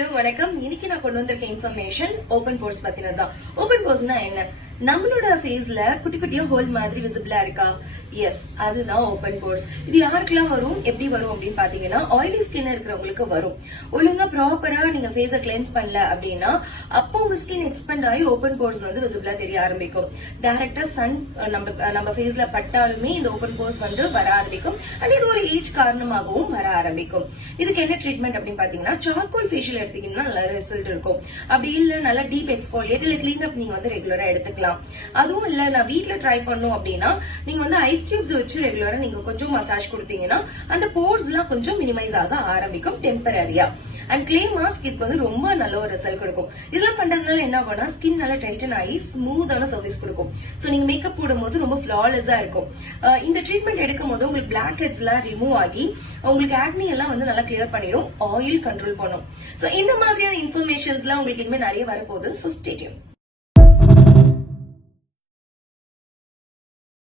Hello வணக்கம். இன்னைக்கு நான் கொண்டு வந்திருக்க இன்ஃபர்மேஷன் ஓபன் போர்ஸ் பத்தினதான். ஓபன் போர்ஸ்னா என்ன? நம்மளோட ஃபேஸ்ல குட்டி குட்டியா ஹோல் மாதிரி விசிபிளா இருக்கா? எஸ், அதுதான் ஓபன் போர்ஸ். இது யாருக்கெல்லாம் வரும், எப்படி வரும் அப்படின்னு பாத்தீங்கன்னா, ஆயிலி ஸ்கின் இருக்கிறவங்களுக்கு வரும். ஒழுங்கா ப்ராப்பரா நீங்க ஃபேஸ கிளென்ஸ் பண்ணல அப்படின்னா அப்போ உங்க ஸ்கின் எக்ஸ்பெண்ட் ஆகி ஓபன் போர்ஸ் வந்து விசிபிளா தெரிய ஆரம்பிக்கும். டைரக்டா சன் நம்ம ஃபேஸ்ல பட்டாலுமே இந்த ஓபன் போர்ஸ் வந்து வர ஆரம்பிக்கும். அண்ட் இது ஒரு ஏஜ் காரணமாகவும் வர ஆரம்பிக்கும். இதுக்கு என்ன ட்ரீட்மெண்ட் அப்படின்னு பாத்தீங்கன்னா, சார்கோல் ஃபேஷியல் எடுத்தீங்கன்னா நல்ல ரிசல்ட் இருக்கும். அப்படி இல்ல நல்லா டீப் எக்ஸ்ஃபோலியேட் இல்ல கிளீன் அப் நீங்க வந்து ரெகுலரா எடுத்துக்கலாம். அதுவும் இல்ல நான் வீட்ல ட்ரை பண்ணும் அப்படின்னா நீங்க வந்து ஐஸ் கியூப்ஸ் வச்சு ரெகுலரா நீங்க கொஞ்சம் மசாஜ் கொடுத்தீங்கன்னா அந்த போர்ஸ் எல்லாம் கொஞ்சம் மினிமைஸ் ஆக ஆரம்பிக்கும் டெம்பரரியா. அண்ட் கிளே மாஸ்க் இதுக்கு வந்து ரொம்ப நல்ல ஒரு ரிசல்ட் கொடுக்கும். இதெல்லாம் பண்றதுனால என்ன ஆகும்னா ஸ்கின் நல்லா டைட்டன் ஆகி ஸ்மூத்தான சர்வீஸ் கொடுக்கும். சோ நீங்க மேக்கப் போடும்போது ரொம்ப ஃபிளாலெஸ்ஸா இருக்கும். இந்த ட்ரீட்மெண்ட் எடுக்கும் போது உங்களுக்கு பிளாக் ஹெட்ஸ் எல்லாம் ரிமூவ் ஆகி உங்களுக்கு ஆக்னி எல்லாம் வந்து நல்லா கிளியர் பண்ணிடும், ஆயில் கண்ட்ரோல் பண்ணும். சோ இந்த மாதிரியான இன்ஃபர்மேஷன்ஸ் எல்லாம் உங்களுக்கு இனிமே நிறைய வரப்போகுது. So stay tune.